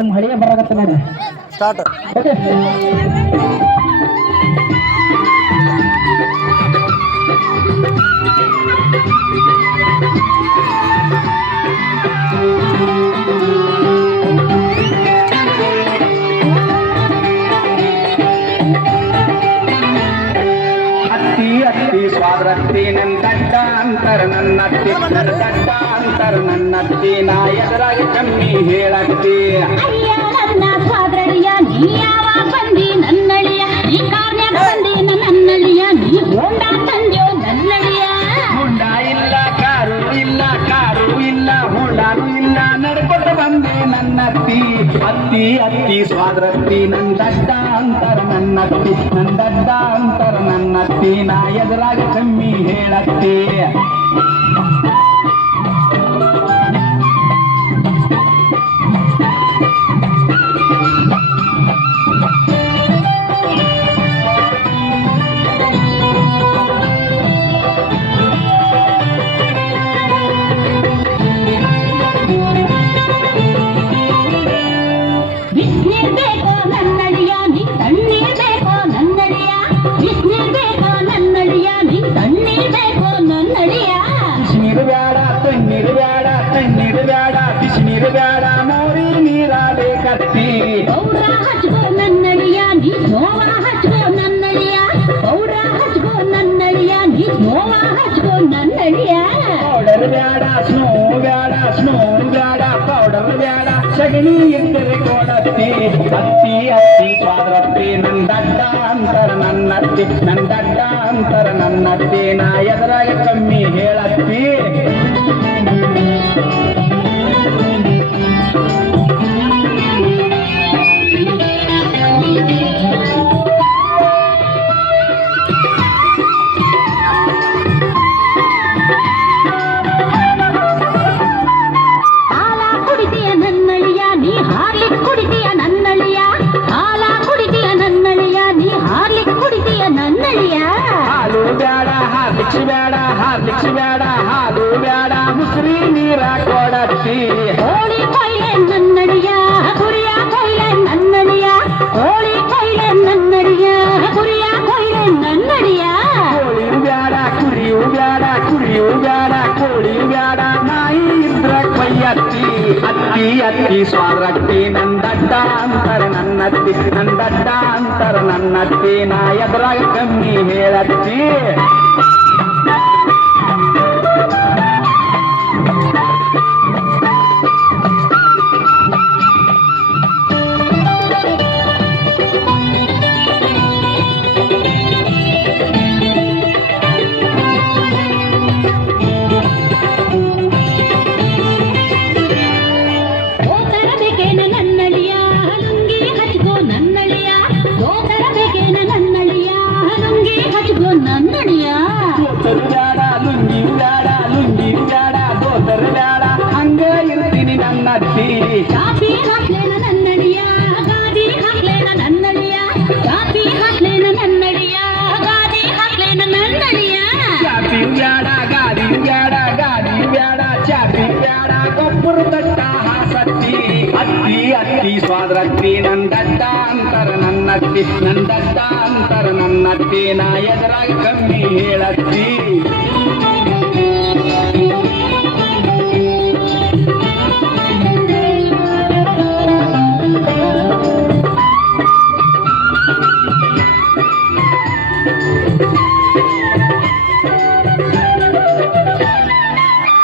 ನಿಮ್ಮ ಹಳಿಯ ಬರಾಕತ್ತ ನೋಡಿ start. Okay ಅತ್ತಿ ಸ್ವಾದ್ರತ್ತಿ ನನ್ನ ದಡ್ಡ ಅಂತರ ನನ್ನತ್ತಿ ದಡ್ಡ ಅಂತರ ನನ್ನತ್ತಿ ನಾ ಎದುರಾಗಿ ಕಮ್ಮಿ ಹೇಳತ್ತಿ ಅಯ್ಯ ನನ್ನ ಸ್ವಾದ್ರಳಿಯ ನೀ ಯಾವಾಗ ಬಂದಿ ನನ್ನಳಿಯ ನೀ ಕಾರ್ನ್ಯಾಗ ಬಂದಿ ನನ್ನಳಿಯ ನೀ ಹೋಂಡ ತಂದ್ಯೋ ನನ್ನಳಿಯ ಹುಂಡ ಇಲ್ಲ ಕಾರು ಇಲ್ಲ ಹುಂಡಾನು ಇಲ್ಲ ನಡ್ಕೊಂಡು ಬಂದೆ ನನ್ನತ್ತಿ ಅತ್ತಿ ಸ್ವಾದ್ರತ್ತಿ ನನ್ನ ದಡ್ಡ ಅಂತರ ನನ್ನತ್ತಿ ನನ್ನ ದಡ್ಡ ಅಂತರ ನನ್ನತ್ತಿ ನಾ ಎದುರಾಗಿ ಕಮ್ಮಿ ಹೇಳತ್ತಿ ಬಿಸ್ನೀರ್ ಬೇಕೋ ನನ್ನಳಿಯ ನೀ ತಣ್ಣೀರ್ ಬೇಕೋ ನನ್ನಳಿಯ ಬಿಸ್ನೀರ್ ಬೇಕೋ ನನ್ನಳಿಯ ನೀ ತಣ್ಣೀರ್ ಬೇಕೋ ನನ್ನಳಿಯ ಬಿಸಿನೀರು ಬೇಡ ತಣ್ಣೀರು ಬೇಡ ಬಿಸಿನೀರು ಬೇಡ ಮೋರಿ ನೀರ ಬೇಕತ್ತಿ ಪೌಡ್ರ ಹಚ್ಕೋ ನನ್ನಳಿಯ ನೀ ನೋವ ಹಚ್ಕೋ ನನ್ನಳಿಯ ಪೌಡ್ರ ಹಚ್ಕೋ ನನ್ನಳಿಯ ನೀ ನೋವ ಹಚ್ಕೋ ನನ್ನಳಿಯ ಪೌಡರ್ ಬೇಡ ಸ್ನೋ ಬೇಡ ಪೌಡರ್ ಬೇಡ ಸಗಣಿ ಇದ್ದರೆ ಕೊಡತ್ತಿ ಅತ್ತಿ ಸ್ವಾದ್ರತ್ತಿ ನನ್ನ ದಡ್ಡ ಅಂತರ ನನ್ನತ್ತಿ ನಾ ಎದುರಾಗಿ ಕಮ್ಮಿ ಹೇಳತ್ತಿ ಹಾಲ ಕುಡಿದೀಯ ನನ್ನಳಿಯ ನೀ ಹಾರ್ಲಿಕ್ ಕುಡಿದೀಯ ನನ್ನಳಿಯ ಹಾಲ ಕುಡಿದೀಯ ನನ್ನಳಿಯ ನೀ ಹಾರ್ಲಿಕ್ ಕುಡಿದೀಯ ನನ್ನಳಿಯ ಹಾಲು ಬೇಡ ಹಾರ್ಲಿಕ್ಸ್ ಬೇಡ ಹಾಲು ಬೇಡ ಮುಸ್ರಿ ನೀರ ಕೊಡತ್ತಿ ಕೋಳಿ ಕೊಯ್ಲೆ ನನ್ನಳಿಯ ಕುರಿಯ ಕೊಯ್ಲೆ ನನ್ನಳಿಯ ಕೋಳಿ ಕೊಯ್ಲೆ ನನ್ನಳಿಯ ಕುರಿಯ ಕೊಯ್ಲೆ ನನ್ನಳಿಯ ಕೋಳಿಯು ಬೇಡ ಕುರಿಯು ಬೇಡ ಕೋಳಿಯು ಬೇಡ ನಾಯಿ ಇದ್ರ ಕೊಯ್ಯತ್ತಿ ಅತ್ತಿ ಸ್ವಾದ್ರತ್ತಿ ನನ್ನ ದಡ್ಡ ಅಂತರ ನನ್ನತ್ತಿ ನಾ ಎದುರಾಗ ಕಮ್ಮಿ ಹೇಳತ್ತಿ ಗೋತರ ಬೇಕೇನ ನನ್ನಳಿಯ ಲುಂಗಿ ಹಚ್ಕೋ ನನ್ನಳಿಯ ಗೋತರ ಬೇಕೇನ ನನ್ನಳಿಯ ಲುಂಗಿ ಹಚ್ಕೋ ನನ್ನಳಿಯ ದೋತರು ಬೇಡ ಲುಂಗಿಯು ಬೇಡ ದೋತರು ಬೇಡ ಹಂಗ ಇರ್ತೀನಿ ನನ್ನತ್ತಿ ಕಾಫಿ ಹಾಕ್ಲೇನ ನನ್ನಳಿಯ ಗಾದಿ ಹಾಕ್ಲೇನ ನನ್ನಳಿಯ ಕಾಫಿ ಹಾಕ್ಲೇನ ನನ್ನಳಿಯ ಗಾದಿ ಹಾಕ್ಲೇನ ನನ್ನಳಿಯ ಚಾಪಿ ಬೇಡ ಗಾದಿಯು ಬೇಡ ಚಾಪಿ ಬೇಡ ಗೊಬ್ಬರ ದಟ್ಟ ಹಾಸತ್ತಿ ಅತ್ತಿ ಸ್ವಾದ್ರತ್ತಿ ನನ್ನ ದಡ್ಡ ಅಂತರ ನನ್ನತ್ತಿ ನಾ ಎದುರಾಗಿ ಕಮ್ಮಿ ಹೇಳತ್ತಿ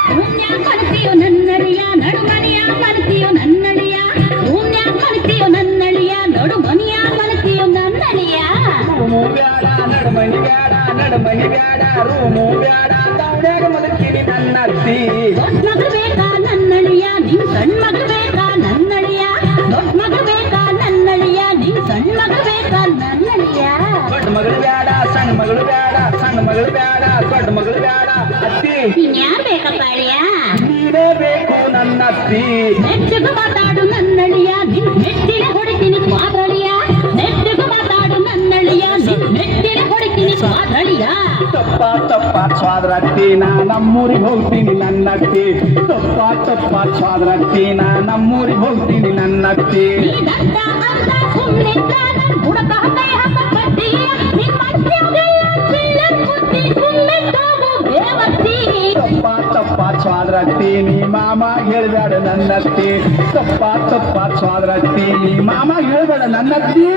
ಪುಣ್ಯ ಕಳಿಸಿಯೋ ನನ್ನಳಿಯ ನಡುಮನಿಯ ಕಳಿಸಿಯೋ ನನ್ನಳಿಯ ಪುಣ್ಯ ಕಳಿಸಿಯೋ ನನ್ನಳಿಯ ನಡುಮನಿಯ ಕಳಿಸಿಯೋ ನನ್ನಳಿಯ ರೂಮು ಬೇಡ ನಡುಮನಿ ಬೇಡ ರೂಮು ಬೇಡ ತವಡ್ಯಾಗ ಮಲಗಿನಿ ನನ್ನತ್ತಿ ದೊಡ್ಡ ಮಗಳು ಬೇಕಾ ನನ್ನಳಿಯ ನಿನ್ ಸಣ್ಣ ಮಗಳು ಬೇಕಾ ನನ್ನಳಿಯ ದೊಡ್ಡ ಮಗಳು ಬೇಕಾ ನನ್ನಳಿಯ ನಿನ್ ಸಣ್ಣ ಮಗಳು ಬೇಕಾ ನನ್ನಳಿಯ ದೊಡ್ಡ ಮಗಳು ಬೇಡ ಸಣ್ಣ ಮಗಳು ಬೇಡ ದೊಡ್ಡ ಮಗಳು ಬೇಡ ಅತ್ತಿ ಇನ್ಯಾರ ಬೇಕಪ್ಪ ಅಳಿಯ ನೀನೇ ಬೇಕು ನನ್ನತ್ತಿ ನೆಟ್ಟಿಗೂ ಮಾತಾಡು ನನ್ನಳಿಯ ನಿನ್ ಮೆಟ್ಟಿನ ಹೊಡಿತೀನಿ ಸ್ವಾದಳಿಯ ನೆಟ್ಟಿಗೂ ಮಾತಾಡು ನನ್ನಳಿಯ ನಿನ್ ಮೆಟ್ಟಿನ ಹೊಡಿತೀನಿ ಸ್ವಾದಳಿಯ ತಪ್ಪ ಸ್ವಾದ್ರತ್ತಿ ನಾನ ನಮ್ಮೂರಿಗೆ ಹೋಗ್ತೀನಿ ನನ್ನತ್ತಿ ತಪ್ಪ ತಪ್ಪ ಸ್ವಾದ್ರತ್ತಿ ನಾ ನಮ್ಮೂರಿಗೆ ಹೋಗ್ತೀನಿ ನನ್ನತ್ತಿ ನೀ ದಡ್ಡ ಅಂತ ಸುಮ್ನಿದ್ರ ನನ್ ಬುಡಕ ಕೈ ಹಾಕಕತ್ತೀಯ ನಿನ್ ಮನ್ಸ್ಯಾಗೆಲ್ಲ ಚಿಲ್ಲರ್ ಬುದ್ಧಿ ತುಂಬಿಟ್ಟೋಗು ಬೇವತ್ತಿ ತಪ್ಪ ತಪ್ಪ ಸ್ವಾದ್ರತ್ತಿ ನೀ ಮಾಮ ಹೇಳ್ಬೇಡ ನನ್ನತ್ತಿ ತಪ್ಪ ತಪ್ಪ ಸ್ವಾದ್ರತ್ತಿ ನೀ ಮಾಮ ಹೇಳ್ಬೇಡ ನನ್ನತ್ತಿ